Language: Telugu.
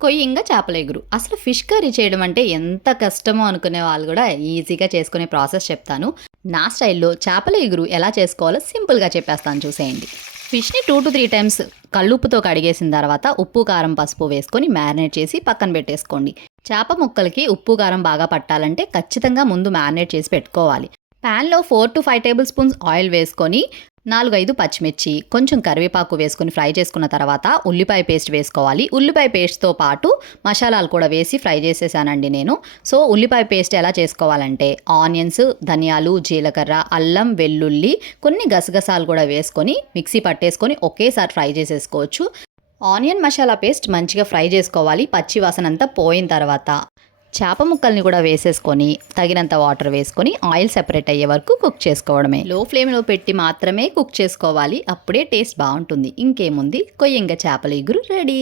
కొయ్యింగ చేపల ఇగురు. అసలు ఫిష్ కర్రీ చేయడం అంటే ఎంత కష్టమో అనుకునే వాళ్ళు కూడా ఈజీగా చేసుకునే ప్రాసెస్ చెప్తాను. నా స్టైల్‌లో చేపల ఇగురు ఎలా చేసుకోవాలో సింపుల్‌గా చెప్పేస్తాను చూసేయండి. ఫిష్‌ని 2-3 టైమ్స్ కల్లుప్పుతో కడిగేసిన తర్వాత ఉప్పు, కారం, పసుపు వేసుకొని మ్యారినేట్ చేసి పక్కన పెట్టేసుకోండి. చేప ముక్కలకి ఉప్పు, కారం బాగా పట్టాలంటే ఖచ్చితంగా ముందు మ్యారినేట్ చేసి పెట్టుకోవాలి. ప్యాన్‌లో 4-5 టేబుల్ స్పూన్స్ ఆయిల్ వేసుకొని 4-5 పచ్చిమిర్చి, కొంచెం కరివేపాకు వేసుకొని ఫ్రై చేసుకున్న తర్వాత ఉల్లిపాయ పేస్ట్ వేసుకోవాలి. ఉల్లిపాయ పేస్ట్‌తో పాటు మసాలాలు కూడా వేసి ఫ్రై చేసేసానండి నేను. సో, ఉల్లిపాయ పేస్ట్ ఎలా చేసుకోవాలంటే ఆనియన్స్, ధనియాలు, జీలకర్ర, అల్లం, వెల్లుల్లి, కొన్ని గసగసాలు కూడా వేసుకొని మిక్సీ పట్టేసుకొని ఒకేసారి ఫ్రై చేసేసుకోవచ్చు. ఆనియన్ మసాలా పేస్ట్ మంచిగా ఫ్రై చేసుకోవాలి. పచ్చి వాసనంతా పోయిన తర్వాత చేప ముక్కల్ని కూడా వేసేసుకొని తగినంత వాటర్ వేసుకొని ఆయిల్ సెపరేట్ అయ్యే వరకు కుక్ చేసుకోవడమే. లో ఫ్లేమ్లో పెట్టి మాత్రమే కుక్ చేసుకోవాలి. అప్పుడే టేస్ట్ బాగుంటుంది. ఇంకేముంది, కొయ్యంగ చేపల ఇగురు రెడీ.